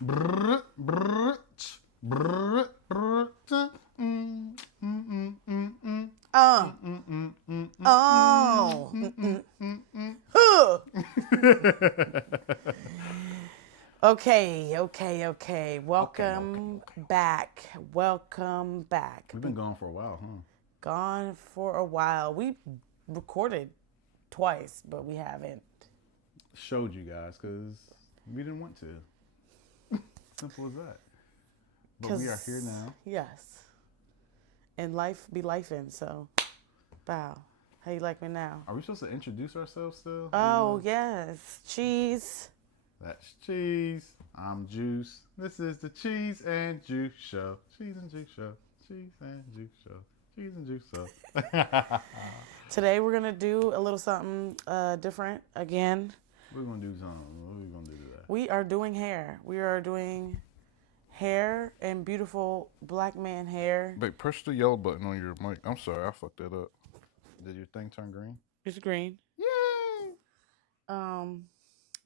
Brr, brr, brr, brr, mm, mm, mm, mm, mm. Uh, Mm, mm, mm, mm, mm, oh. mm, mm, Mm-mm. mm, mm, Huh. mm. Okay. Okay, okay, Welcome okay, okay. back. Welcome back. We've been gone for a while, huh? Gone for a while. We recorded twice, but we haven't. Showed you guys because we didn't want to. Simple as that. But we are here Because, now. yes. And life be lifing, so bow. How you like me now? Are we supposed to introduce ourselves still? Even Oh, though yes. Cheese. that's Cheese. I'm Juice. This is the Cheese and Juice Show. Cheese and Juice Show. Cheese and Juice Show. Cheese and Juice Show. Today we're going to do a little something different again. We're gonna do something. What are we gonna do today? We are doing hair. We are doing hair and beautiful black man hair. Babe, push the yellow button on your mic. I'm sorry, I fucked that up. Did your thing turn green? It's green. Yay! Um,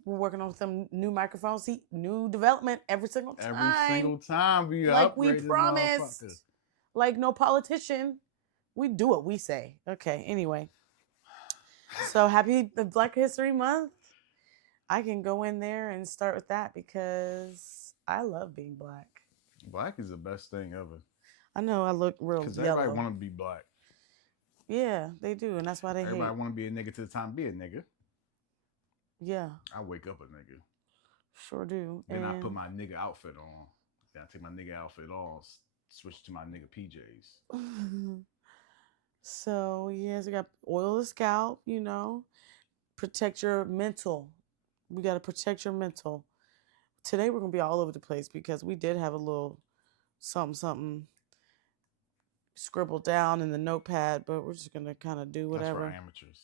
we're working on some new microphones. See, new development every single Every time. single time we Like we upgrade this motherfucker. promised. Like no politician. We do what we say. Okay, anyway. So happy Black History Month. I can go in there and start with that because I love being black. Black is the best thing ever. I know I look real Because everybody yellow. want to be black. Yeah, they do, and that's why they Everybody hate. want to be a nigga to the time be a nigga. Yeah, I wake up a nigga. sure do. Then I put And my nigga outfit on. Then I take my nigga outfit off, switch to my nigga PJs. so yes, we got oil the scalp. Protect your mental. We got to protect your mental. Today we're gonna be all over the place because we did have a little something scribbled down in the notepad, but we're just gonna kind of do That's for whatever. amateurs.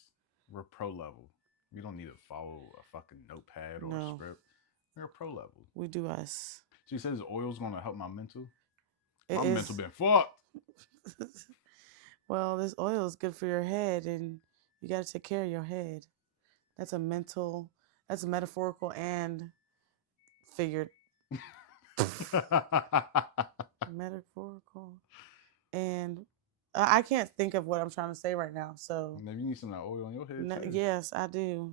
We're pro level. We don't need to follow a fucking notepad or a No, script. We're pro level. we do us. She says oil's gonna help my mental. It My mental is. been fucked. Well, this oil is good for your head, and you got to take care of your head. That's a mental. That's a metaphorical and figured. Metaphorical and I can't think of what I'm trying to say right now. So Maybe you need some of that oil on your head too. yes, I do.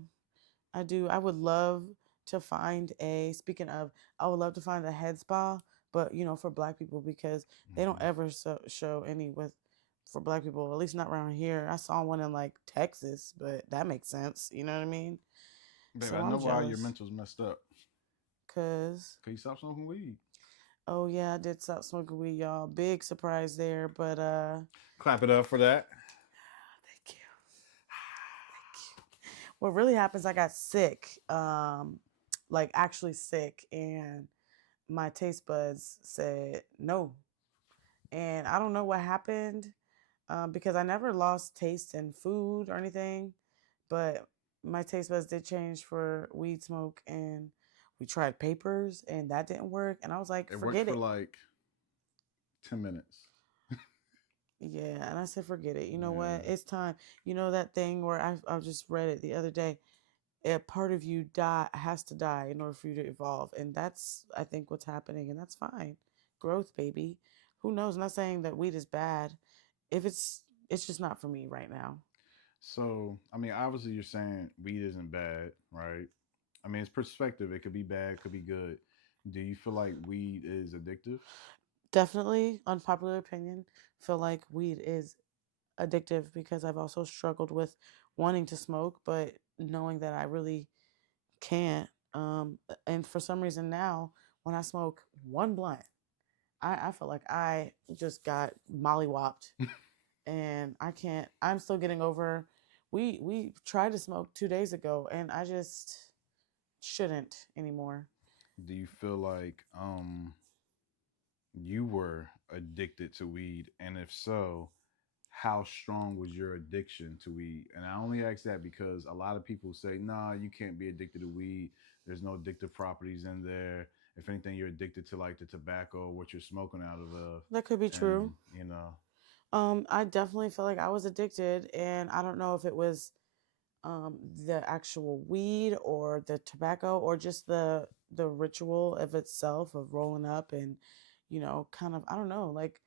I do. I would love to find a. Speaking of, I would love to find a head spa, but for Black people because they don't ever show any with for Black people. At least not around here. I saw one in like Texas, but that makes sense. You know what I mean? Babe, So I know I'm why your jealous. mental's messed up. Cause Cause you stopped smoking weed. oh yeah, I did stop smoking weed, y'all. Big surprise there, but Clap it up for that. thank you. What really happens, I got sick, like actually sick, and my taste buds said no. And I don't know what happened because I never lost taste in food or anything, but my taste buds did change for weed smoke, and we tried papers, and that didn't work. And I was like, It worked forget for it. like 10 minutes. Yeah, and I said, forget it. You know Yeah. what? It's time. You know that thing where I just read it the other day. A part of you has to die in order for you to evolve, and that's I think what's happening, and that's fine. Growth, baby. Who knows? I'm not saying that weed is bad. If it's just not for me right now. So, I mean, obviously, you're saying weed isn't bad, right? I mean, it's perspective. It could be bad, it could be good. Do you feel like weed is addictive? Definitely unpopular opinion. Feel like weed is addictive because I've also struggled with wanting to smoke, but knowing that I really can't. And for some reason now, when I smoke one blunt, I feel like I just got mollywopped, and I can't. I'm still getting over. We tried to smoke 2 days ago, and I just shouldn't anymore. Do you feel like you were addicted to weed? And if so, how strong was your addiction to weed? And I only ask that because a lot of people say, nah, you can't be addicted to weed. There's no addictive properties in there. If anything, you're addicted to like the tobacco, what you're smoking out of. That could be And, true. you know, I definitely feel like I was addicted, and I don't know if it was the actual weed or the tobacco or just the the ritual of itself of rolling up and, kind of, I don't know, like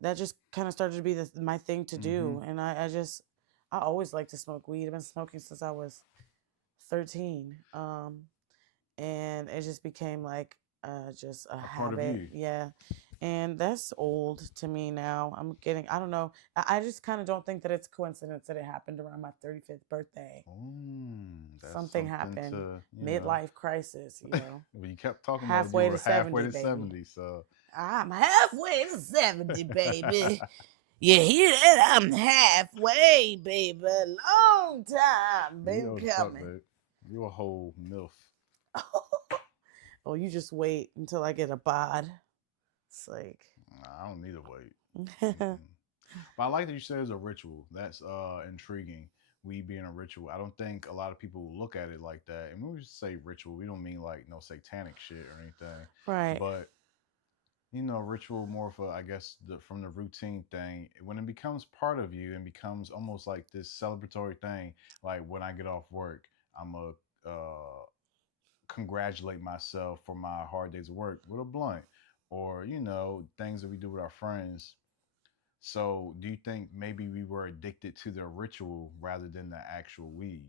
that just kind of started to be my thing to Mm-hmm. do. And I always like to smoke weed. I've been smoking since I was 13. And it just became like just a A part of habit. you. Yeah. And that's old to me now. I don't know. I just kind of don't think that it's coincidence that it happened around my 35th birthday. That's Something something happened, to, midlife crisis, Well, you kept talking about you halfway were to halfway 70, to baby. 70, so I'm halfway to 70, baby. You hear that? I'm halfway, baby. Long time you been old as fuck, coming. babe. You a whole MILF. Oh, you just wait until I get a bod. It's like, Nah, I don't need to wait. Mm-mm. But I like that you said it's a ritual. That's intriguing. We being a ritual. I don't think a lot of people look at it like that. And when we say ritual, we don't mean like no satanic shit or anything. right. But ritual more for I guess from the routine thing. When it becomes part of you and becomes almost like this celebratory thing, like when I get off work, I'm a congratulate myself for my hard days of work with a blunt, or things that we do with our friends. So, do you think maybe we were addicted to the ritual rather than the actual weed?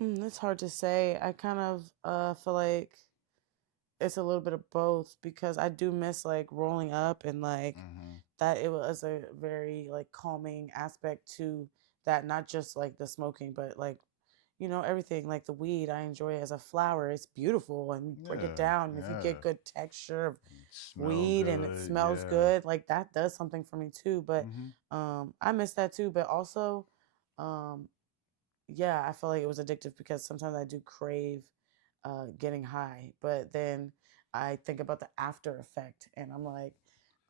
It's hard to say. I kind of feel like it's a little bit of both because I do miss like rolling up and like Mm-hmm. that it was a very like calming aspect to that, not just like the smoking, but like everything like the weed I enjoy as a flower. It's beautiful and you break it Yeah, down. And if you yeah. get good texture of Smell weed and it good. smells Yeah. good, like that does something for me too. But Mm-hmm. I miss that too. But also, um, yeah, I feel like it was addictive because sometimes I do crave getting high, but then I think about the after effect and I'm like,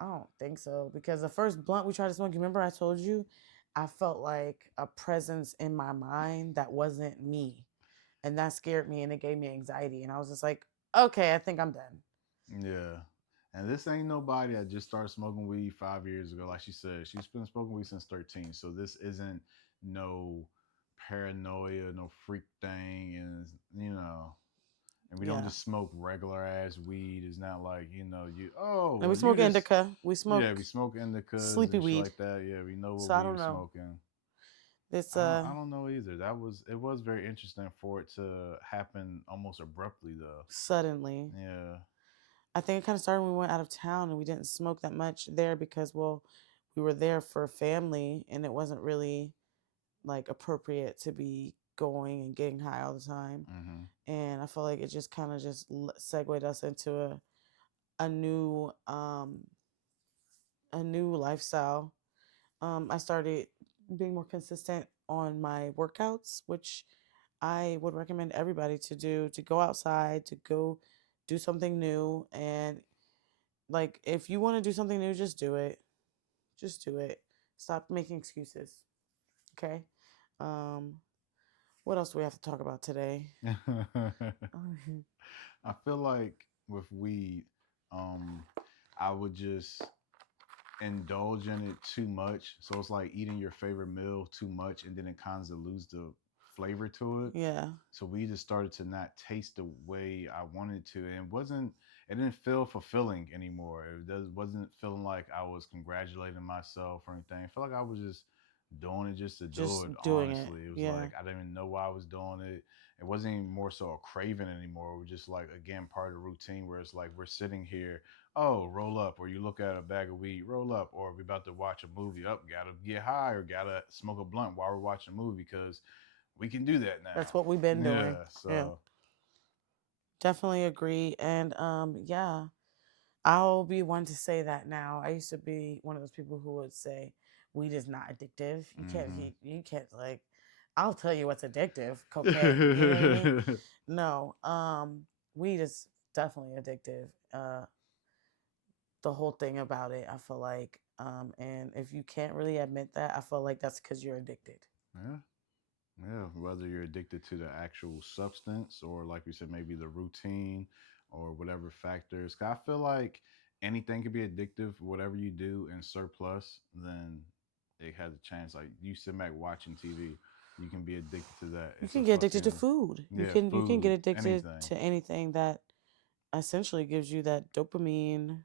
I don't think so. Because the first blunt we tried to smoke, you remember I told you, I felt like a presence in my mind that wasn't me. And that scared me and it gave me anxiety. And I was just like, okay, I think I'm done. Yeah. And this ain't nobody that just started smoking weed 5 years ago. Like she said, she's been smoking weed since 13. So this isn't no paranoia, no freak thing. And we don't Yeah. just smoke regular ass weed. It's not like, oh, And we well, you smoke just, indica. We yeah, we smoke smoke indicas sleepy and shit weed. like that. Yeah, we know what So I we don't was know. smoking. It's I don't know either. It was very interesting for it to happen almost abruptly though. suddenly. Yeah. I think it kind of started when we went out of town and we didn't smoke that much there because, well, we were there for family and it wasn't really like appropriate to be going and getting high all the time. Mm-hmm. And I feel like it just kind of just segued us into a new um a new lifestyle. I started being more consistent on my workouts, which I would recommend everybody to do, to go outside, to go do something new. And like, if you want to do something new, just do it. Just do it. Stop making excuses. Okay. Um, what else do we have to talk about today? Mhm. I feel like with weed, um, I would just indulge in it too much. So it's like eating your favorite meal too much, and then it kind of lose the flavor to it. Yeah. So we just started to not taste the way I wanted to, and it didn't feel fulfilling anymore. Wasn't feeling like I was congratulating myself or anything. I felt like I was just doing it just to do it. Just doing it. Honestly, it was Yeah. like I didn't even know why I was doing it. It wasn't even more so a craving anymore. It was just like again part of the routine where it's like we're sitting here, oh, roll up, or you look at a bag of weed, roll up, or we about to watch a movie, up, gotta get high or gotta smoke a blunt while we're watching a movie because we can do that That's now. what we've been doing. Yeah, Yeah. so Definitely agree. And yeah, I'll be one to say that now. I used to be one of those people who would say weed is not addictive. hmm You can't like I'll tell you what's addictive, cocaine. You know what I mean? No. Weed is definitely addictive. The whole thing about it, I feel like and if you can't really admit that, I feel like that's cuz you're addicted. yeah, yeah. Whether you're addicted to the actual substance or, like we said, maybe the routine or whatever factors. 'Cause I feel like anything could be addictive. Whatever you do in surplus, then it has a chance. Like you sit back watching TV. You can be addicted to that. You It's a can get addicted to fucking food. yeah, You can get food, addicted anything. to anything that essentially gives you that dopamine,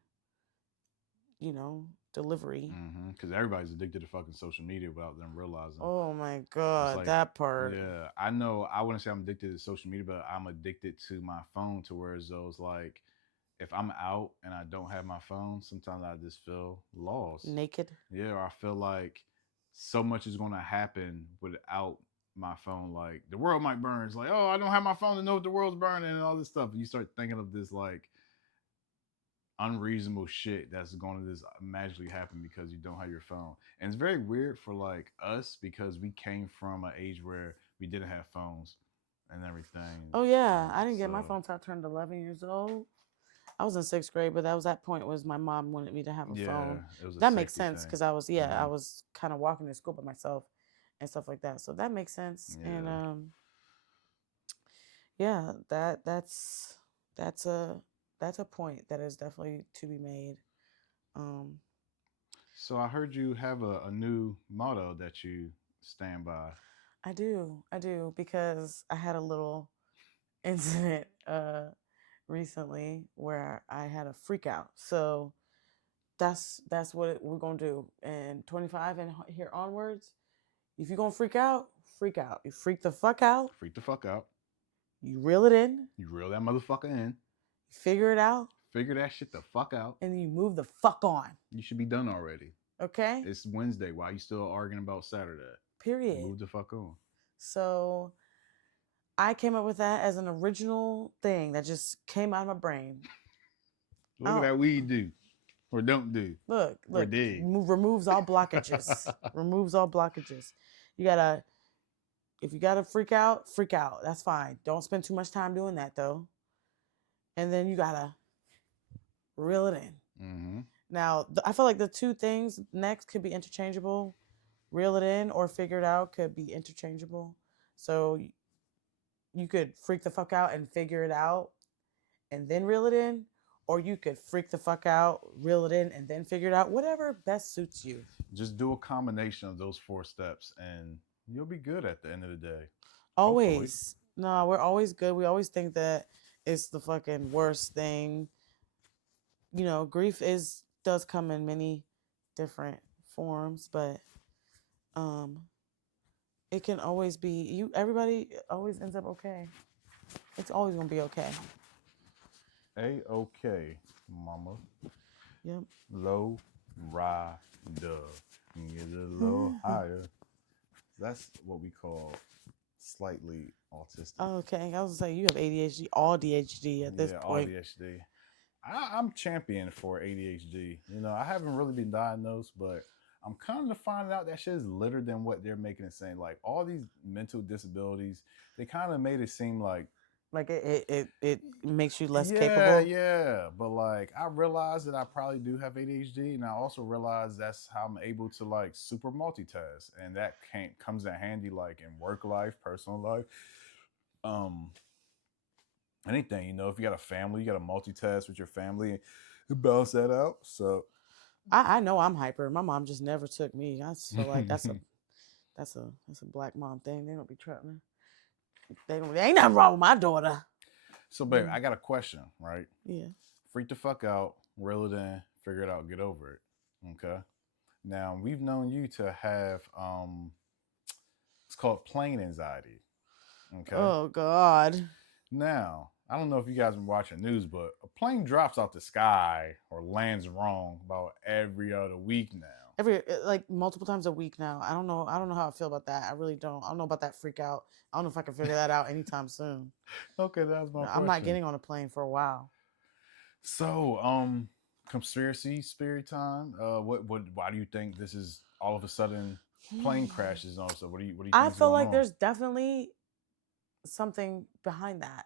you know, delivery. Because everybody's addicted to fucking social media without them realizing. Oh my It's god, like, that part. yeah, I know. I wouldn't say I'm addicted to social media, but I'm addicted to my phone. To where those like, if I'm out and I don't have my phone, sometimes I just feel lost. Naked. Yeah, or I feel like so much is going to happen without my phone. Like the world might burn. It's like, oh, I don't have my phone to know if the world's burning and all this stuff. And you start thinking of this like unreasonable shit that's going to just magically happen because you don't have your phone. And it's very weird for like us because we came from an age where we didn't have phones and everything. Oh yeah, I didn't get my So phone till I turned 11 years old. I was in sixth grade, but that was that point was my mom wanted me to have a yeah, phone. it was a That makes safety sense thing. because I was I Hmm. was kind of walking to school by myself and stuff like that. So that makes sense. And Yeah. yeah, that's a that's a point that is definitely to be made. Um, So I heard you have a new motto that you stand by. I do because I had a little incident recently where I had a freak out. So that's what we're gonna do. And 25 and here onwards, if you're gonna freak out, freak out. You freak the fuck out. Freak the fuck out. You reel it in. You reel that motherfucker in. Figure it out, Figure that shit the fuck out. and then you move the fuck on. You should be done already. Okay. It's Wednesday. Why you still arguing about Saturday? Period. Move the fuck on. So I came up with that as an original thing that just came out of my brain. Look at Oh, that weed do or don't do or look, did. removes all blockages. Removes all blockages. You gotta, if you gotta freak out, freak out. That's fine. Don't spend too much time doing that though. And then you gotta reel it in. Mm-hmm. Now, I feel like the two things next could be interchangeable. Reel it in or figure it out could be interchangeable. So you could freak the fuck out and figure it out and then reel it in, or you could freak the fuck out, reel it in, and then figure it out. Whatever best suits you. Just do a combination of those four steps and you'll be good at the end of the day. Hopefully. Always. No, we're always good. We always think that it's the fucking worst thing. You know, grief is does come in many different forms, but um it can always be you everybody always ends up okay. It's always gonna be okay. A-OK, mama. Yep. Low ride dub. Get it a little higher. That's what we call slightly autistic. Okay, I was gonna say you have ADHD, all DHD at this Yeah, point. ADHD. I'm champion for ADHD. You know, I haven't really been diagnosed, but I'm kind of finding out that shit is litter than what they're making it seem. Like all these mental disabilities, they kind of made it seem like it makes you less yeah, capable. yeah. But like I realized that I probably do have ADHD, and I also realized that's how I'm able to like super multitask, and that can't comes in handy like in work life, personal life. Um, anything, you know, if you got a family, you got to multitask with your family and balance that out. So I know I'm hyper. My mom just never took me. I just feel like that's a black mom thing. They don't be trying. There ain't nothing wrong with my daughter. so babe, I got a question, right? Yeah. Freak the fuck out, reel it in, figure it out, get over it. Okay. Now we've known you to have it's called plane anxiety. Okay. Oh God. Now, I don't know if you guys been watching news, but a plane drops out the sky or lands wrong about every other week now. Every like multiple times a week now. I don't know. I don't know how I feel about that. I really don't. I don't know about that freak out. I don't know if I can figure that out anytime soon. Okay, that was my I'm not question. getting on a plane for a while. So, conspiracy spirit time. Why do you think this is all of a sudden plane crashes? Also, what do you I think is feel going like on? there's definitely something behind that.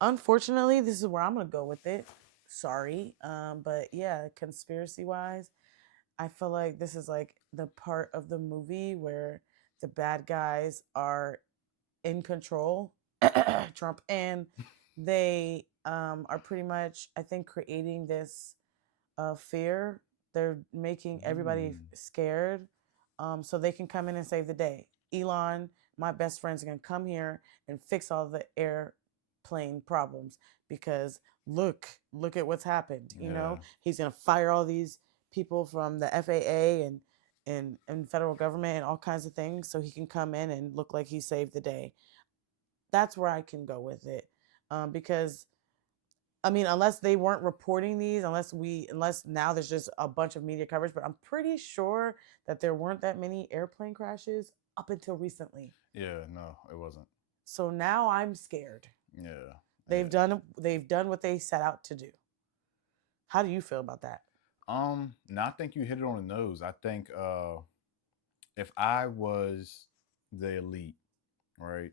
Unfortunately, this is where I'm gonna go with it. Sorry, but yeah, conspiracy wise, I feel like this is like the part of the movie where the bad guys are in control, Trump, and they are pretty much, I think, creating this fear. They're making everybody Mm. scared, so they can come in and save the day. Elon, my best friends, are going to come here and fix all the airplane problems because look at what's happened. You Yeah. know, he's going to fire all these people from the FAA and federal government and all kinds of things so he can come in and look like he saved the day. That's where I can go with it, because I mean, unless they weren't reporting these, unless now there's just a bunch of media coverage, but I'm pretty sure that there weren't that many airplane crashes up until recently. Yeah. No, it wasn't. So now I'm scared. Yeah. They've done what they set out to do. How do you feel about that? No, I think you hit it on the nose. I think if I was the elite, right,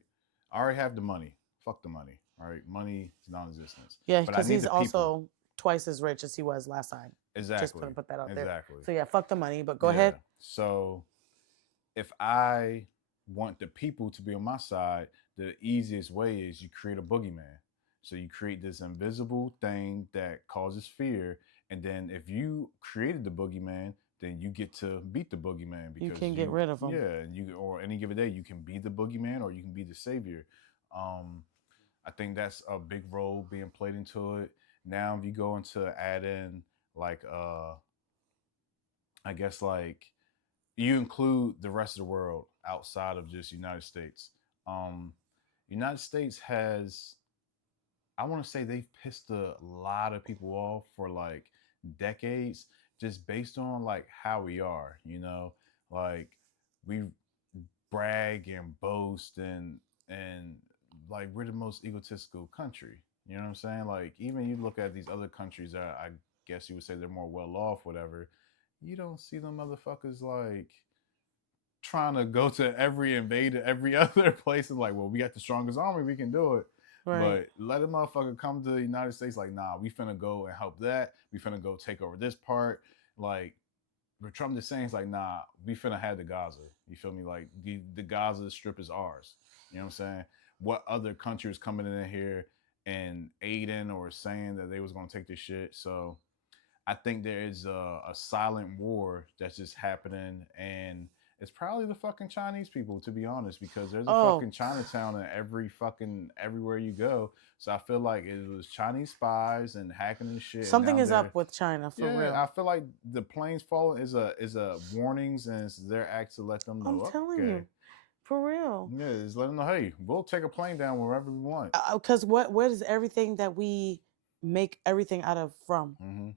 I already have the money. Fuck the money. All right. Money is non existence. Yeah, But I because need he's the people. also twice as rich as he was last time. Just Exactly. gonna put that out there. Exactly. So yeah, fuck the money, but go Yeah. ahead. So if I want the people to be on my side, the easiest way is you create a boogeyman. So you create this invisible thing that causes fear, and then if you created the boogeyman, then you get to beat the boogeyman You because can get you, rid of them. yeah, you or any given day you can be the boogeyman or you can be the savior. Um, I think that's a big role being played into it. Now, if you go into add in like I guess like you include the rest of the world outside of just United States. Um, United States has, I want to say they've pissed a lot of people off for like decades, just based on like how we are, like we brag and boast and like we're the most egotistical country. You know what I'm saying? Like even you look at these other countries that I guess you would say they're more well off, whatever. You don't see them motherfuckers like trying to go to every invader, every other place, and like, well, we got the strongest army, we can do it. Right. But let a motherfucker come to the United States, like, nah, we finna go and help that. We finna go take over this part. Like, but Trump just saying, it's like, nah, we finna have the Gaza. You feel me? Like, the Gaza Strip is ours. You know what I'm saying? What other country is coming in here and aiding or saying that they was gonna take this shit? So I think there is a silent war that's just happening, and it's probably the fucking Chinese people, to be honest, because there's a Oh, fucking Chinatown in every fucking everywhere you go. So I feel like it was Chinese spies and hacking and shit, and something now is they're up with China for yeah. real. I feel like the planes falling is a warnings and it's their act to let them I'm know. telling Okay, you, for real. yeah, just let them know. Hey, we'll take a plane down wherever we want. Because what is everything that we make everything out of from? Mm-hmm.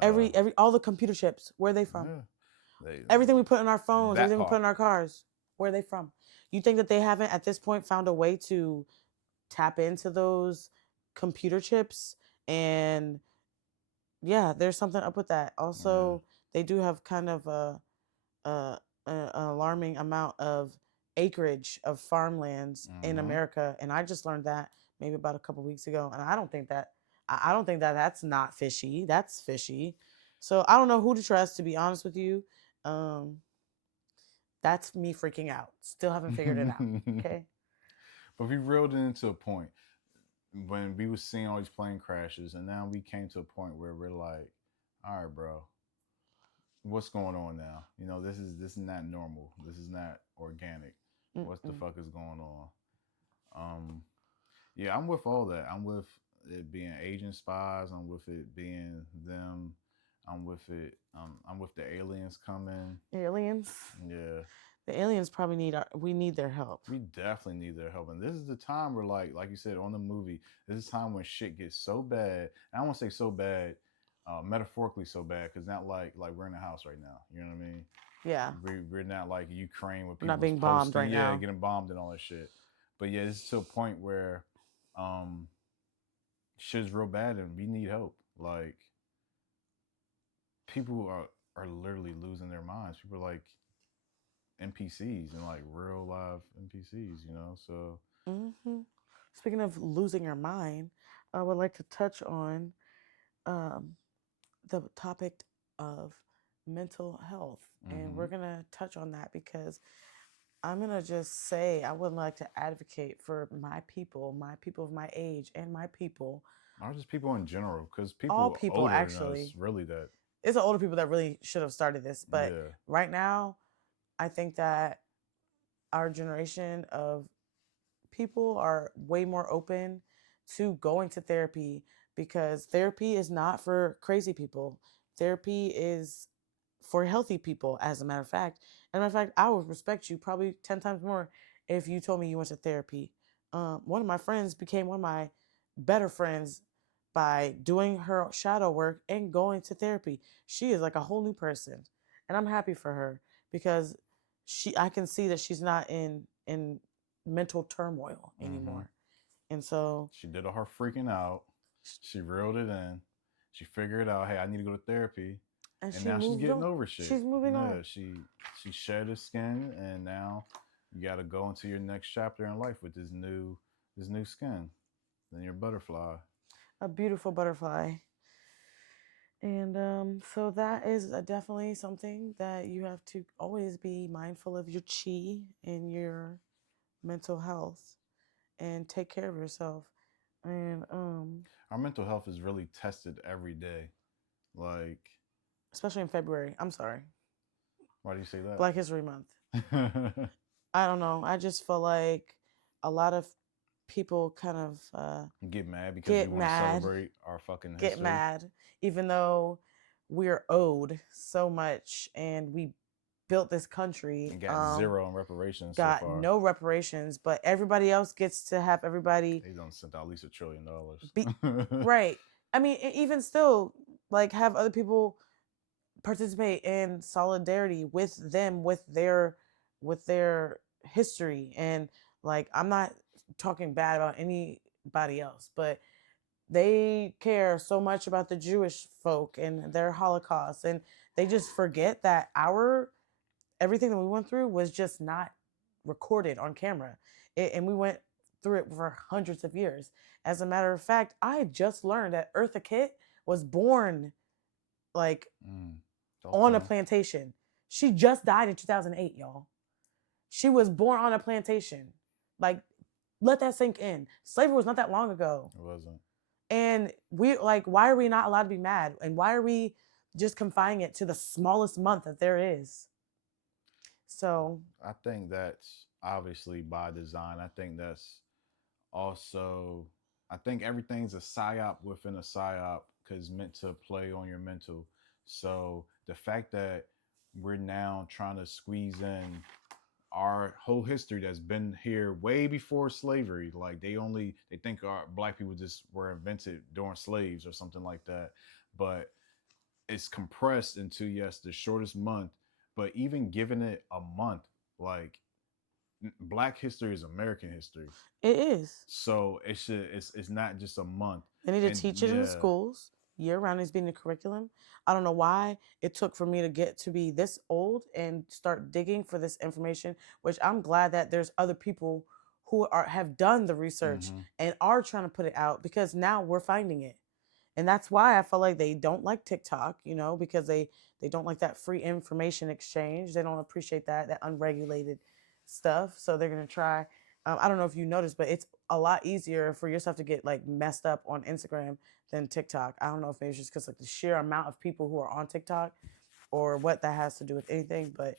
Uh, Every all the computer chips, where are they from? yeah, they Everything we put in our phones, that everything we put part. in our cars, where are they from? You think that they haven't at this point found a way to tap into those computer chips? And yeah, there's something up with that. Yeah. Also, they do have kind of a an alarming amount of acreage of farmlands in Mm-hmm. America, and I just learned that maybe about a couple weeks ago, and I don't think that that's not fishy. That's fishy. So I don't know who to trust, to be honest with you. Um, that's me freaking out. Still haven't figured it out. Okay. But we reeled it into a point when we was seeing all these plane crashes, and now we came to a point where we're like, all right, bro, what's going on now? This is not normal. This is not organic. What the Mm-mm. fuck is going on? Um, yeah, I'm with all that. I'm with it being agent spies. I'm with it being them. I'm with it. I'm with the aliens coming. Aliens. Yeah, The aliens probably we need their help. we definitely need their help. And this is the time where, like you said on the movie, this is time when shit gets so bad. And I won't say so bad, metaphorically so bad, because not like we're in a house right now. You know what I mean? Yeah. We're not like Ukraine where We're not people's being bombed posting, right yeah, now. getting bombed and all that shit. But yeah, it's to a point where um shit's real bad and we need help. Like people are literally losing their minds. People are like NPCs and like real live NPCs. So Hmm. Speaking of losing your mind, I would like to touch on um, the topic of mental health. And mm-hmm. we're going to touch on that because I'm going to just say I would like to advocate for my people of my age, and my people, Or just people in general, because all people people older than us actually. really that It's the older people that really should have started this. But yeah. right now, I think that our generation of people are way more open to going to therapy because therapy is not for crazy people. Therapy is for healthy people, as a matter of fact. As a matter of fact, I would respect you probably 10 times more if you told me you went to therapy. One of my friends became one of my better friends by doing her shadow work and going to therapy. She is like a whole new person. And I'm happy for her because I can see that she's not in mental turmoil Mm-hmm. anymore. And so She did all her freaking out. She reeled it in. She figured out, hey, I need to go to therapy, and and she now she's moved getting on. over shit. She's moving on. Yeah, she shed her skin, and now you got to go into your next chapter in life with this new skin. Then you're a butterfly. A beautiful butterfly. And so that is definitely something that you have to always be mindful of your chi and your mental health and take care of yourself. And Our mental health is really tested every day. Like, especially in February. I'm sorry. why do you say Black History Month. that? I don't know. I just feel like a lot of people kind of Get mad because we get want to mad, celebrate our fucking get history mad, even though we're owed so much and we built this country. and got zero in reparations so Got far. no reparations, but everybody else gets to have everybody They done sent out at least $1 trillion. be right. I mean, even still, like have other people participate in solidarity with them with their history and like I'm not talking bad about anybody else, but they care so much about the Jewish folk and their Holocaust and they just forget that our everything that we went through was just not recorded on camera. And we went through it for hundreds of years. As a matter of fact, I just learned that Eartha Kitt was born like Don't on a tell. plantation. She just died in 2008, y'all. She was born on a plantation. Like, let that sink in. Slavery was not that long ago. It wasn't. And we, like, why are we not allowed to be mad? And why are we just confining it to the smallest month that there is? So, I think that's obviously by design. I think that's also, I think everything's a psyop within a psyop because meant to play on your mental. So the fact that we're now trying to squeeze in our whole history that's been here way before slavery, like they think our black people just were invented during slaves or something like that, but it's compressed into, yes, the shortest month. But even giving it a month, like, black history is American history. it is. So it's not just a month. They need to And teach it in the yeah. schools year round. It's being the curriculum. I don't know why it took for me to get to be this old and start digging for this information, which I'm glad that there's other people who are have done the research Mm-hmm. and are trying to put it out because now we're finding it. And that's why I feel like they don't like TikTok, because they don't like that free information exchange. They don't appreciate that unregulated stuff. So they're gonna try. I don't know if you noticed, but it's a lot easier for your stuff to get like messed up on Instagram than TikTok. I don't know if maybe it's just because like the sheer amount of people who are on TikTok or what that has to do with anything, but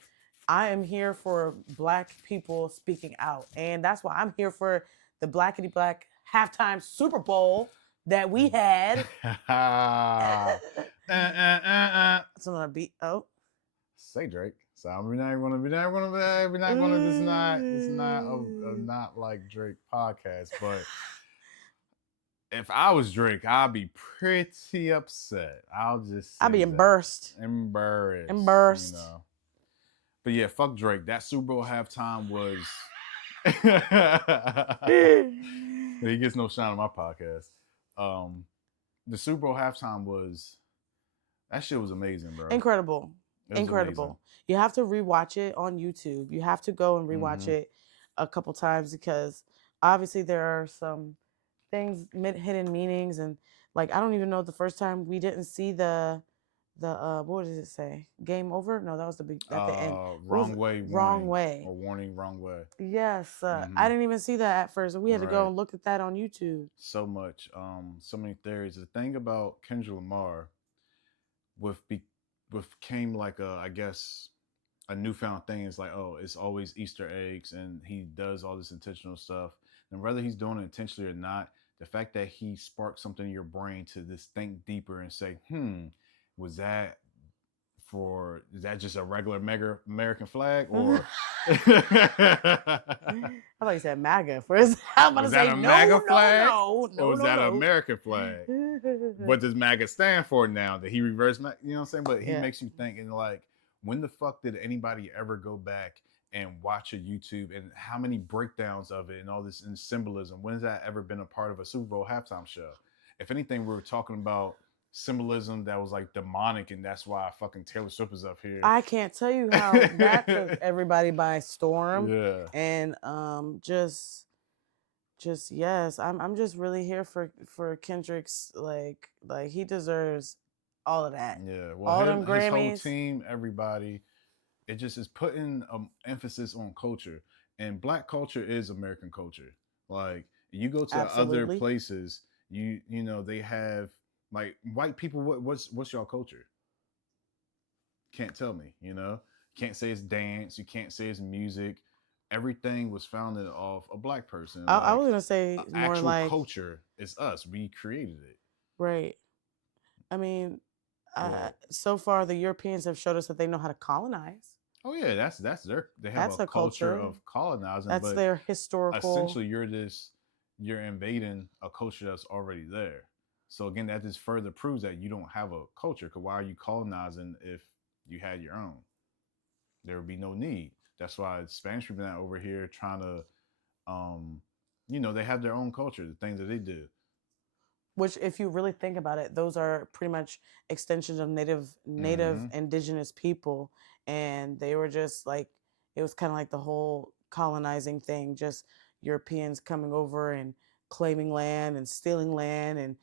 I am here for black people speaking out. And that's why I'm here for the Blackity Black halftime Super Bowl that we had. It's on a beat. Oh. Say Drake. So we're not gonna. This is not a not like Drake podcast. But if I was Drake, I'd be pretty upset. I'll just I'd say be that. embarrassed. Embarrassed, Embarrassed. But yeah, fuck Drake. That Super Bowl halftime was. He gets no shine on my podcast. Um, the Super Bowl halftime was, that shit was amazing, bro. Incredible. It was amazing. Incredible. You have to rewatch it on YouTube. You have to go and rewatch Mm-hmm. it a couple times because obviously there are some things hidden meanings and like I don't even know the first time we didn't see the what does it say? Game over? No, that was at the end. What was Wrong way wrong warning way? or warning wrong way. Yes, Mm-hmm. I didn't even see that at first. We had to go Right. and look at that on YouTube. So much, so many theories. The thing about Kendrick Lamar with came like a, I guess, a newfound thing. It's like, oh, it's always Easter eggs, and he does all this intentional stuff. And whether he's doing it intentionally or not, the fact that he sparked something in your brain to just think deeper and say, was that for, is that just a regular mega American flag, or I thought you said MAGA first. I was about to was that say a MAGA flag, or was that an no. American flag? What does MAGA stand for now? That he reversed, you know what I'm saying? But he Yeah. makes you think, and like, when the fuck did anybody ever go back and watch a YouTube, and how many breakdowns of it and all this in symbolism? When has that ever been a part of a Super Bowl halftime show? If anything, we were talking about symbolism that was like demonic, and that's why fucking Taylor Swift is up here. I can't tell you how that took everybody by storm. Yeah. And just yes, I'm just really here for Kendrick's like he deserves all of that. Yeah. Well, All them his whole Grammys. team, everybody, it just is putting emphasis on culture, and Black culture is American culture. Like, you go to other Absolutely. places, you know, they have like white people. What's y'all culture? Can't tell me. You know, can't say it's dance. You can't say it's music. Everything was founded off a Black person. I Like, was gonna say more actual like culture is us. We created it. right. I mean, Well, so far the Europeans have showed us that they know how to colonize. oh yeah, that's their, they have a That's a culture culture. of colonizing, That's but their historical. essentially you're invading a culture that's already there. So again, that just further proves that you don't have a culture. Because why are you colonizing if you had your own? There would be no need. That's why Spanish people are over here trying to, um, they have their own culture, the things that they do. Which, if you really think about it, those are pretty much extensions of native Hmm. indigenous people, and they were just like, it was kind of like the whole colonizing thing, just Europeans coming over and claiming land and stealing land and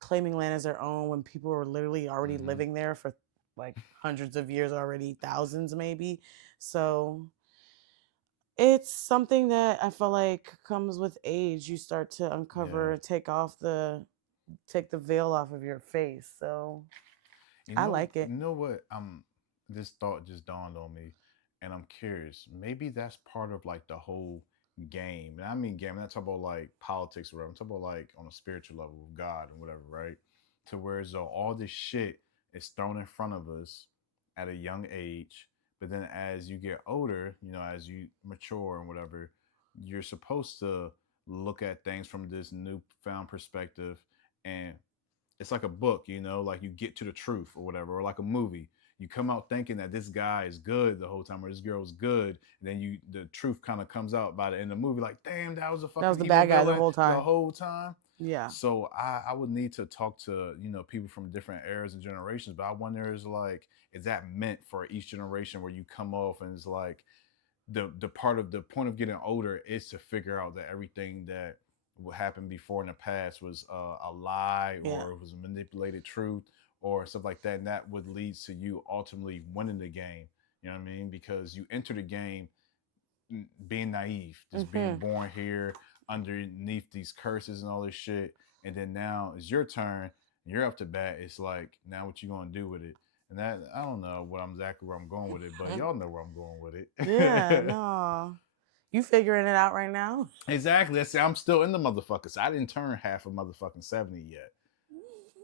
claiming land as their own when people were literally already Hmm. living there for like hundreds of years already, thousands maybe. So it's something that I feel like comes with age. You start to Yeah. uncover, take the veil off of your face. So You I know, like it. you know what? This thought just dawned on me, and I'm curious. Maybe that's part of like the whole game. And I mean game. I'm not talking about like politics or whatever. I'm talking about like on a spiritual level with God and whatever, right? To where as though all this shit is thrown in front of us at a young age, but then as you get older, as you mature and whatever, you're supposed to look at things from this newfound perspective, and it's like a book, like you get to the truth or whatever, or like a movie. You come out thinking that this guy is good the whole time, or this girl is good, and then the truth kind of comes out by the end of the movie, like, damn, that was a That was fucking the evil bad guy the villain whole the time. whole time. Yeah. So I would need to talk to people from different eras and generations, but I wonder, is that meant for each generation, where you come off and it's like the part of the point of getting older is to figure out that everything that what happened before in the past was a lie, Yeah. or it was a manipulated truth, or stuff like that, and that would lead to you ultimately winning the game. You know what I mean? Because you enter the game being naive, just being Mm-hmm. born here underneath these curses and all this shit, and then now it's your turn and you're up to bat. It's like, now what you gonna do with it? And that, I don't know what I'm exactly where I'm going with it, but y'all know where I'm going with Yeah. it. No. You figuring it out right now? Exactly. Let's say I'm still in the motherfuckers. I didn't turn half of motherfucking 70 yet.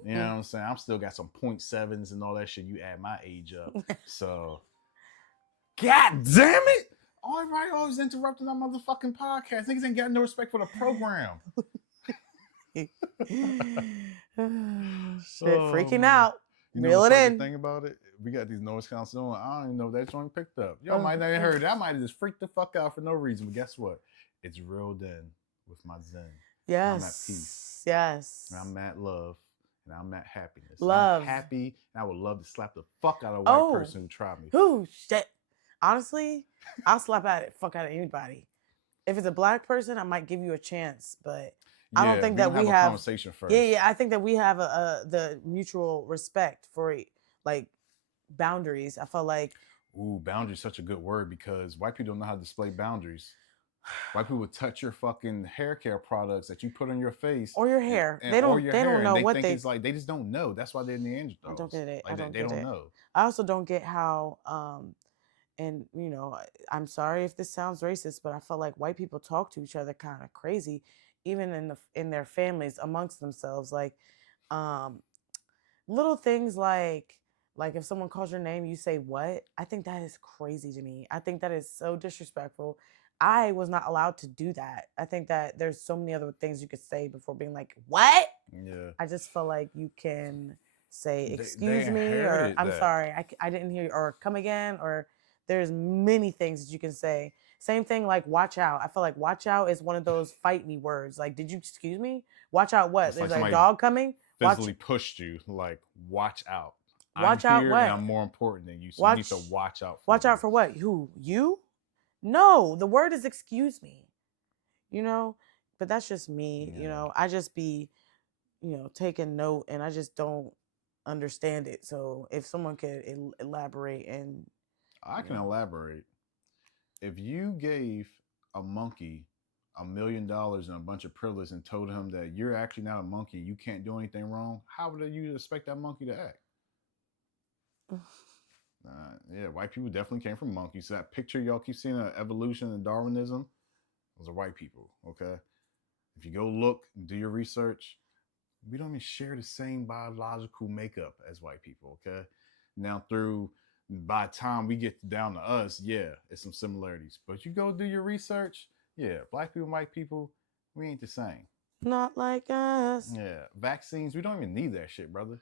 You know what I'm saying? I'm still got some point sevens and all that shit. You add my age up. So, God damn it. All right, always interrupting our motherfucking podcast. Niggas ain't got no respect for the program. Shit, Oh, freaking man. out. You know Reel what's it funny in. thing about it? We got these noise cancellation on. I don't even know if that joint picked up. Y'all Uh, might not have heard it. I might have just freaked the fuck out for no reason. But guess what? It's reeled in with my zen. I'm at peace. yes. Yes. And I'm at love. And I'm at happiness. Love. I'm happy. And I would love to slap the fuck out of a white Oh. person who tried me. Ooh, shit. Honestly, I'll slap at it, fuck out of anybody. If it's a black person, I might give you a chance, but I don't think that we have a have conversation first. Yeah. I think that we have the mutual respect for like boundaries. I feel like Ooh, boundaries such a good word, because white people don't know how to display boundaries. White people would touch your fucking hair care products that you put on your face or your hair. and They or don't. your They hair, don't know and they what think they. it's like, they just don't know. That's why they're Neanderthals. I don't get it. Like I don't they get don't it. know. I also don't get how And I'm sorry if this sounds racist, but I felt like white people talk to each other kind of crazy, even in their families amongst themselves. Like, um, little things like if someone calls your name, you say what? I think that is crazy to me. I think that is so disrespectful. I was not allowed to do that. I think that there's so many other things you could say before being like, what? Yeah, I just feel like you can say, they excuse me, or inherited I'm that. sorry, I didn't hear you, or come again, or there's many things that you can say. Same thing like watch out. I feel like watch out is one of those fight me words. Like, did you excuse me? Watch out what? It's There's like like a somebody dog coming. Watch physically pushed you. Like, watch out. I'm watch out here and what? I'm more important than you, so you need to Watch watch out for watch me. out for what? Who? You? No, the word is excuse me. You know? But that's just me, Yeah, I just be, taking note and I just don't understand it. So if someone could elaborate and, I you can know, elaborate. If you gave a monkey $1 million and a bunch of privilege and told him that you're actually not a monkey, you can't do anything wrong, how would you expect that monkey to act? Yeah, white people definitely came from monkeys. So that picture y'all keep seeing of evolution and Darwinism, those are white people. Okay, if you go look, do your research, we don't even share the same biological makeup as white people. Okay, now through by the time we get down to us, yeah, it's some similarities. But you go do your research, yeah, black people, white people, we ain't the same. not like us. Yeah, vaccines, we don't even need that shit, brother.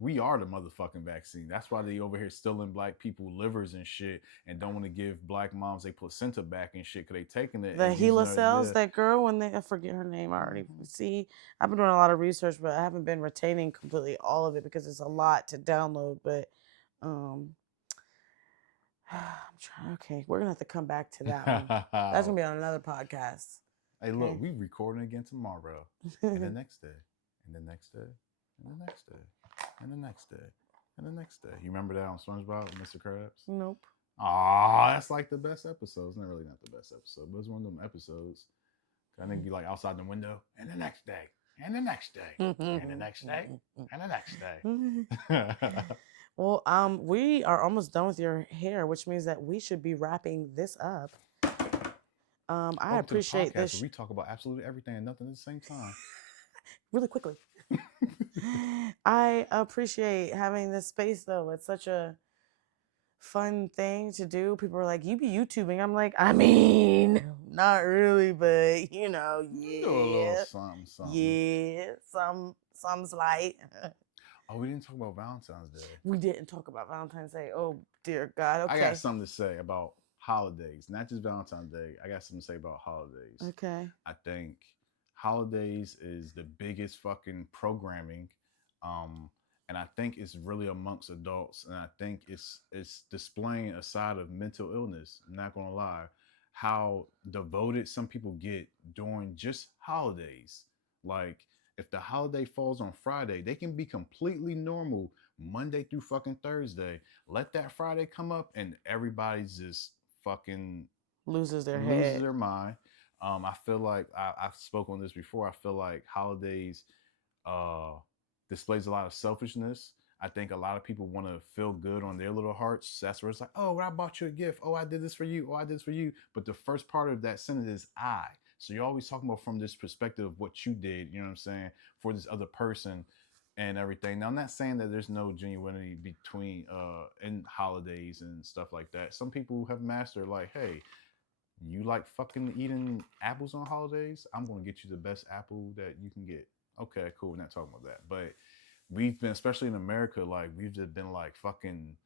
We are the motherfucking vaccine. That's why they over here stealing black people livers and shit, and don't want to give black moms a placenta back and shit because they taking it The and using Gila her. cells, Yeah. that girl, when I forget her name, I already Mm-hmm. see. I've been doing a lot of research, but I haven't been retaining completely all of it because it's a lot to download. But um, I'm trying. Okay, we're gonna have to come back to that one. That's gonna be on another podcast. Hey, look, Okay. we recording again tomorrow, and the next day, and the next day, and the next day, and the next day, and the next day. You remember that on SpongeBob, Mr. Krabs? Nope. Ah, that's like the best episode. It's not really not the best episode, but it's one of them episodes. That nigga be like outside the window, and the next day, and the next day, and the next day, and the next day. Well, we are almost done with your hair, which means that we should be wrapping this up. I Welcome to the appreciate podcast where this we talk about absolutely everything and nothing at the same time. really quickly. I appreciate having this space, though. It's such a fun thing to do. People are like, "You be YouTubing?" I'm like, I mean, not really, but You do a little yeah, something, something. yeah, some slight. Oh, we didn't talk about Valentine's Day. We didn't talk about Valentine's Day. Oh dear God. I got Okay. something to say about holidays, not just Valentine's Day. I got something to say about holidays. Okay. I think holidays is the biggest fucking programming, um, and I think it's really amongst adults, and I think it's displaying a side of mental illness. I'm not gonna lie, how devoted some people get during just holidays. Like if the holiday falls on Friday, they can be completely normal Monday through fucking Thursday. Let that Friday come up, and everybody's just fucking Loses their loses head. their mind. I feel like I've spoken on this before. I feel like holidays uh, displays a lot of selfishness. I think a lot of people want to feel good on their little hearts. So that's where it's like, oh, well, I bought you a gift. Oh, I did this for you. Oh, I did this for you. But the first part of that sentence is I. So you're always talking about from this perspective of what you did, you know what I'm saying, for this other person and everything. Now I'm not saying that there's no genuinity between in holidays and stuff like that. Some people have mastered like, hey, you like fucking eating apples on holidays? I'm gonna get you the best apple that you can get. Okay, cool. We're not talking about that. But we've been, especially in America, like we've just been like fucking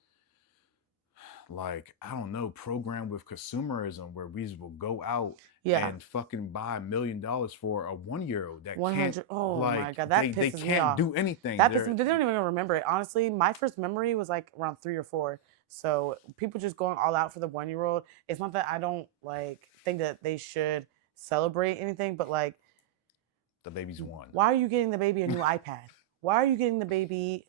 like I don't know, programmed with consumerism where we will go out Yeah. and fucking buy $1 million for a 1 year old that can't 100. Oh my like God. That they pisses me can't off. do anything. That pisses me. They're They don't even remember it. Honestly, my first memory was like around 3 or 4. So people just going all out for the 1 year old. It's not that I don't like think that they should celebrate anything, but like, the baby's one. why are you getting the baby a new iPad? Why are you getting the baby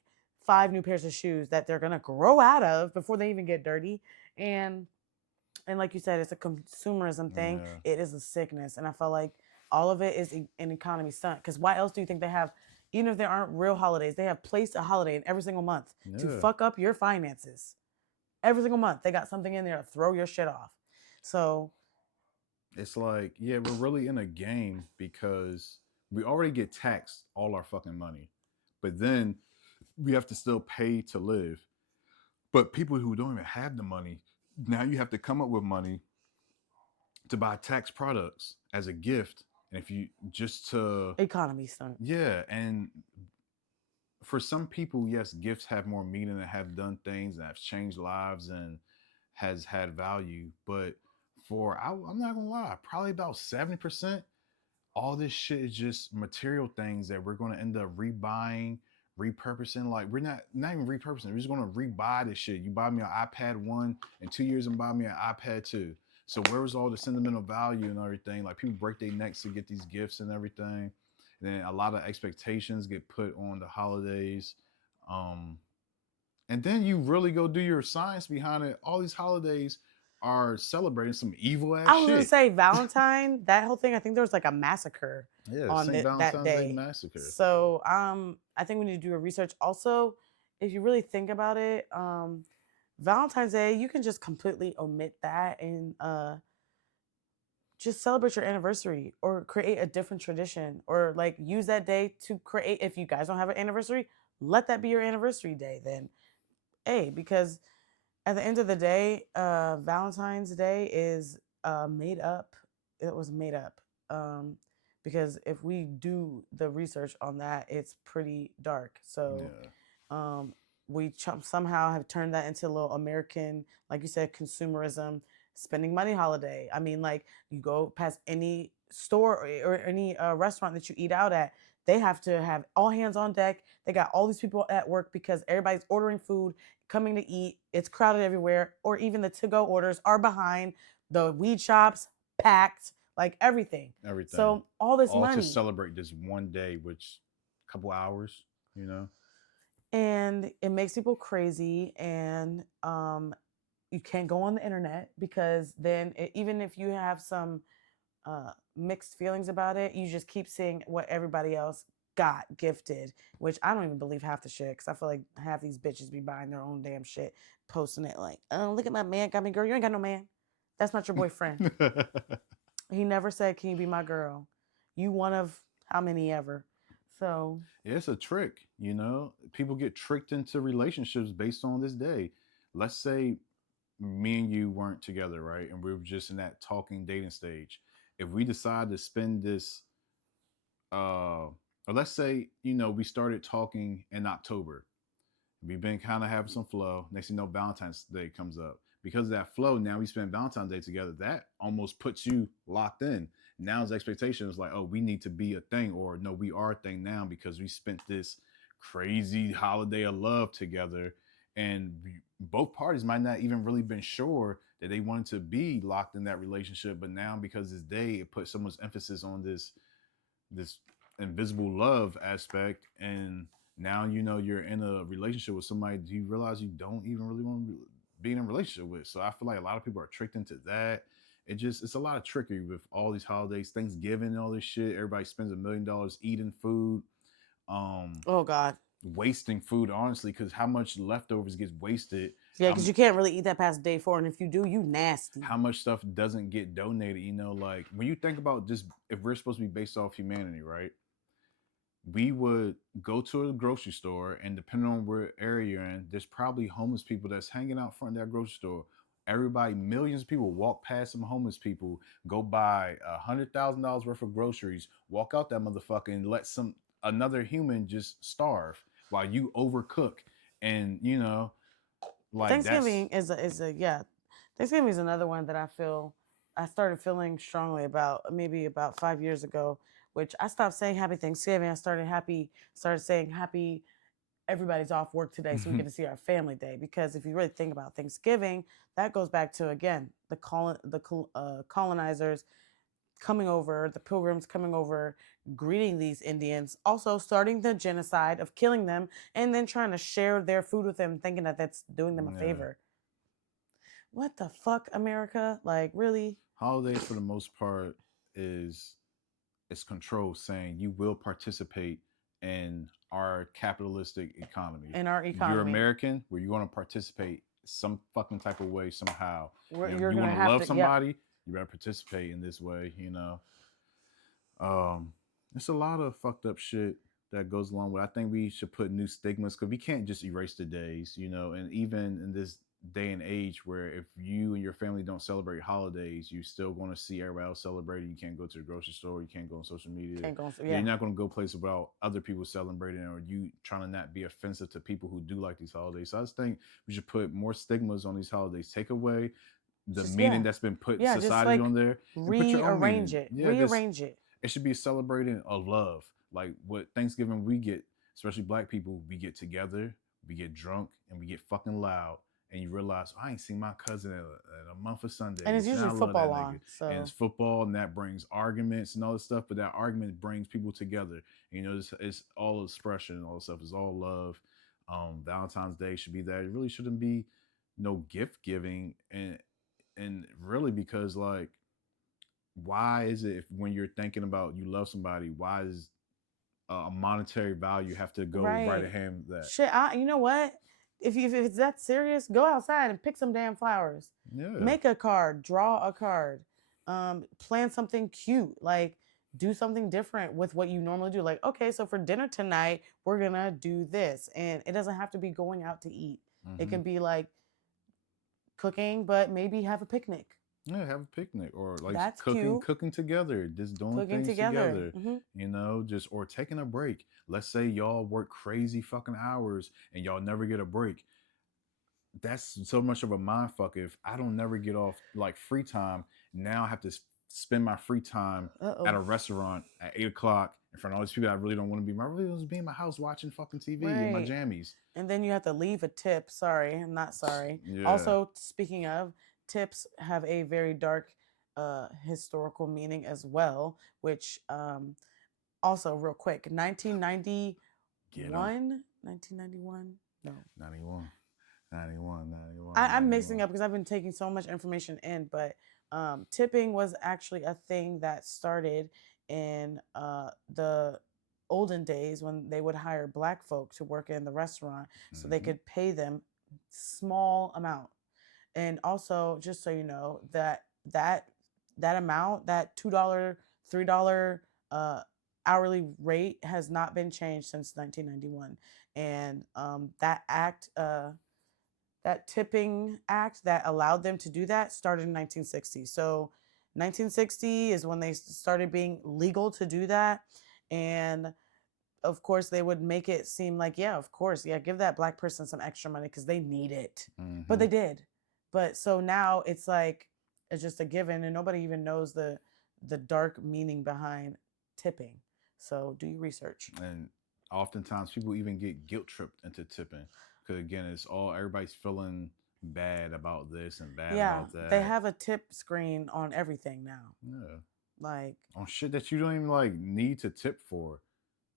5 new pairs of shoes that they're gonna grow out of before they even get dirty? And like you said, it's a consumerism thing. Yeah. It is a sickness, and I feel like all of it is an economy stunt. Because why else do you think they have? Even if there aren't real holidays, they have placed a holiday in every single month to Yeah. fuck up your finances. Every single month, they got something in there to throw your shit off. So It's like, yeah, we're really in a game because we already get taxed all our fucking money, but then we have to still pay to live. But people who don't even have the money, now you have to come up with money to buy tax products as a gift. And if you just to, economy stunt. yeah, and for some people, yes, gifts have more meaning and have done things and have changed lives and has had value. But I'm not gonna lie, probably about 70%, all this shit is just material things that we're gonna end up rebuying, repurposing. Like we're not even repurposing. We're just gonna rebuy this shit. You buy me an iPad 1 in 2 years and buy me an iPad 2. So where was all the sentimental value and everything? Like people break their necks to get these gifts and everything. And then a lot of expectations get put on the holidays. Um, and then you really go do your science behind it. All these holidays are celebrating some evil ass I was gonna shit. say Valentine, that whole thing. I think there was like a massacre Yeah, on St. that Valentine's Day day. massacre. So I think we need to do a research. Also, if you really think about it, Valentine's Day, you can just completely omit that and just celebrate your anniversary or create a different tradition or like use that day to create. If you guys don't have an anniversary, let that be your anniversary day. Then, hey, because at the end of the day, Valentine's Day is made up. It was made up. Because if we do the research on that, it's pretty dark. So Yeah, um, we somehow have turned that into a little American, like you said, consumerism, spending money holiday. I mean, like you go past any store or any restaurant that you eat out at, they have to have all hands on deck. They got all these people at work because everybody's ordering food, coming to eat. It's crowded everywhere, or even the to go orders are behind. The weed shops packed, like everything. everything. So all this All to money, celebrate this one day, which couple hours, you know? and it makes people crazy. And you can't go on the internet because then even if you have some mixed feelings about it, you just keep seeing what everybody else got gifted, which I don't even believe half the shit because I feel like half these bitches be buying their own damn shit, posting it like, oh, look at my man got me. Girl, you ain't got no man. That's not your boyfriend. He never said, can you be my girl? You one of how many ever. So It's a trick, you know? People get tricked into relationships based on this day. Let's say me and you weren't together, right? And we were just in that talking dating stage. If we decide to spend this or let's say, we started talking in October. We've been kind of having some flow. Next thing you know, Valentine's Day comes up. Because of that flow, now we spend Valentine's Day together. That almost puts you locked in. Now his expectation is like, oh, we need to be a thing, or no, we are a thing now because we spent this crazy holiday of love together. And both parties might not even really been sure that they wanted to be locked in that relationship. But now because this day, it puts so much emphasis on this invisible love aspect, and now you're in a relationship with somebody you realize you don't even really want to be in a relationship with. So I feel like a lot of people are tricked into that. It's a lot of trickery with all these holidays, Thanksgiving, and all this shit. Everybody spends $1 million eating food, um oh god. wasting food, honestly, because how much leftovers gets wasted, Yeah, because you can't really eat that past day four, and if you do, you nasty. how much stuff doesn't get donated. Like when you think about just, if we're supposed to be based off humanity, right? We would go to a grocery store, and depending on where area you're in, there's probably homeless people that's hanging out front of that grocery store. Everybody, millions of people walk past some homeless people, go buy $100,000 worth of groceries, walk out that motherfucker, and let some another human just starve while you overcook. And like that's Thanksgiving is a yeah. Thanksgiving is another one that I feel I started feeling strongly about maybe about 5 years ago, which I stopped saying happy Thanksgiving. I started saying happy everybody's off work today so we get to see our family day, because if you really think about Thanksgiving, that goes back to again the colonizers coming over, the pilgrims coming over, greeting these Indians, also starting the genocide of killing them, and then trying to share their food with them, thinking that that's doing them a yeah. favor. What the fuck, America? Like, really? Holidays for the most part is it's control, saying you will participate in our capitalistic economy. In our You're economy. American, where you're going to participate some fucking type of way somehow. You're You gonna want to have love to. Yep. somebody, you better participate in this way. Um, it's a lot of fucked up shit that goes along with. I think we should put new stigmas because we can't just erase the days, and even in this day and age where if you and your family don't celebrate holidays, you're still going to see everybody else celebrating. You can't go to the grocery store, you can't go on social media. Can't go. You're Yeah. not going to go places without other people celebrating, or you trying to not be offensive to people who do like these holidays. So I just think we should put more stigmas on these holidays. Take away the Just meaning that's been put yeah. Just society like on there, and put your own rearrange meaning. it. Yeah, just Rearrange it. it should be celebrating a love. Like what Thanksgiving we get, especially black people, we get together, we get drunk, and we get fucking loud. And you realize, oh, I ain't seen my cousin in a month of And it's Sundays. And usually I love that football nigga. on. And So it's football, and that brings arguments and all this stuff. But that argument brings people together. It's all expression, all this stuff. It's all love. Valentine's Day should be that. It really shouldn't be no gift giving, and really because like why is it if when you're thinking about you love somebody, why is a monetary value have to go right right. ahead with that? Shit. You know what? If it's that serious, go outside and pick some damn flowers. Yeah. Make a card. Draw a card. Plan something cute. Like do something different with what you normally do. Like okay, so for dinner tonight we're gonna do this, and it doesn't have to be going out to eat. It Hmm. can be like cooking, but maybe have a picnic. Yeah, have a picnic or like That's cooking, cute. cooking together, just doing Cooking things together. together, just or taking a break. Let's say y'all work crazy fucking hours and y'all never get a break. That's so much of a mind fuck if I don't never get off like free time. Now I have to spend my free time Uh at oh. a restaurant at 8 o'clock in front of all these people that I really don't want to be. I really want to be in my house watching fucking TV in my Right. jammies. And then you have to leave a tip. Sorry, I'm not sorry. Yeah. Also, speaking of, tips have a very dark historical meaning as well, which also real quick, 1991, 1991. No. 91, 91, 91, I'm mixing 91. up because I've been taking so much information in, but tipping was actually a thing that started in the olden days when they would hire black folk to work in the restaurant so they Hmm. could pay them small amount. And also, just so you know, that that amount, that $2, $3 uh, hourly rate has not been changed since 1991, and that act. That tipping act that allowed them to do that started in 1960. So 1960 is when they started being legal to do that. And of course, they would make it seem like, yeah, of course, yeah, give that black person some extra money because they need it. But Hmm. they did. But so now it's like, it's just a given and nobody even knows the dark meaning behind tipping. So do your research. And oftentimes people even get guilt tripped into tipping because again, it's all everybody's feeling bad about this and bad Yeah, about they that. have a tip screen on everything now. Yeah, Like, on shit that you don't even like need to tip for.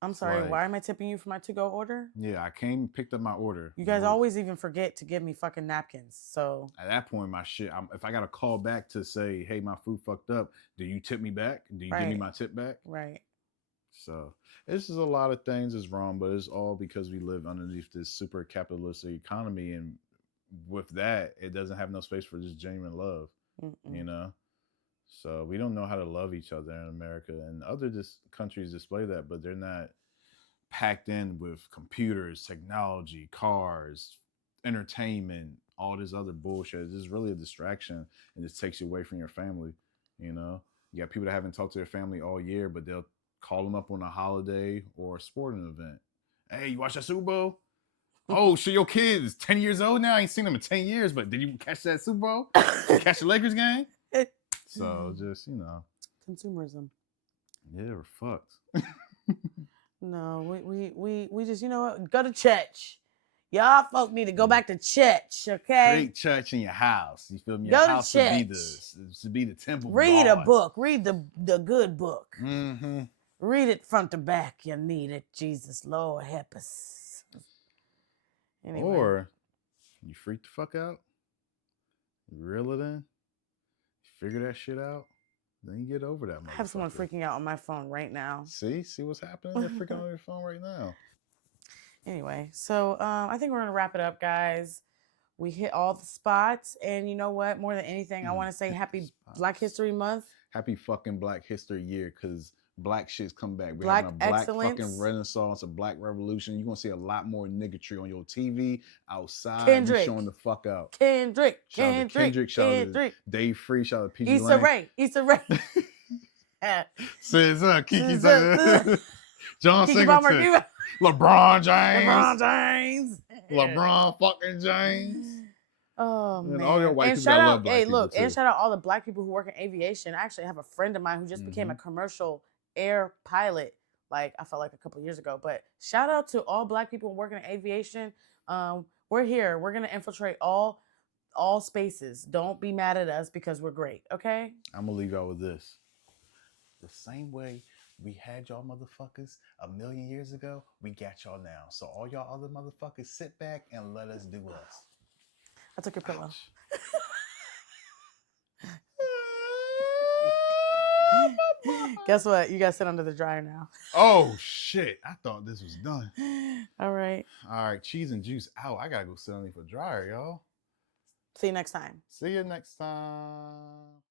I'm It's sorry, like, why am I tipping you for my to go order? yeah, I came and picked up my order. You guys always even forget to give me fucking napkins. So, At that point, my shit. If I got a call back to say, "Hey, my food fucked up," do you tip me back? Do you give me right, my tip back? right. So this is a lot of things is wrong, but it's all because we live underneath this super capitalistic economy, and with that, it doesn't have no space for just genuine love. You Mm-mm. know, so we don't know how to love each other in America, and other countries display that, but they're not packed in with computers, technology, cars, entertainment, all this other bullshit. This is really a distraction, and it takes you away from your family. You know, you got people that haven't talked to their family all year, but they'll call them up on a holiday or a sporting event. Hey, you watch that Super Bowl? Oh, shit, your kid is 10 years old now. I ain't seen them in 10 years, but did you catch that Super Bowl? Did you catch the Lakers game? So just, Consumerism. yeah, we're fucked. No, we just, you know what? Go to church. Y'all folk need to go back to church, okay? Create church in your house. You feel me? Your Go to house should be church. the temple of Read a God. book. Read the good book. Mm-hmm. Read it front to back. You need it. Jesus, Lord, help us. Anyway. Or you freak the fuck out, you reel it in, you figure that shit out, then you get over that I have someone motherfucker. freaking out on my phone right now. See what's happening? They're freaking on your phone right now. Anyway, so I think we're gonna wrap it up, guys. We hit all the spots, and you know what? More than anything, I want to say Hit the Happy Black spots. History Month. Happy fucking Black History Year, because black shit's come back. We're having a Black black fucking excellence. renaissance, a black revolution. You're gonna see a lot more niggatry on your TV, outside. We Kendrick. showing the fuck out. Kendrick. Shout out to Kendrick. Kendrick. Shout out to Kendrick. Dave Free. Shout out to PG Issa Lang. Rae. Issa Rae. Says Kiki Kiki John Palmer. Singleton. LeBron James. LeBron James. LeBron fucking James. Oh And all your man! white And people shout that out, love black hey, people look, too. and shout out all the black people who work in aviation. I actually have a friend of mine who just became a commercial air pilot. Like I felt like a couple of years ago. But shout out to all black people working in aviation. We're here. We're gonna infiltrate all spaces. Don't be mad at us because we're great. Okay. I'm gonna leave y'all with this. The same way we had y'all motherfuckers a million years ago, we got y'all now. So all y'all other motherfuckers, sit back and let us do us. I took your pillow. Guess what? You gotta sit under the dryer now. Oh shit! I thought this was done. All right. All right, Cheese and Juice out. I gotta go sit underneath a dryer, y'all. See you next time. See you next time.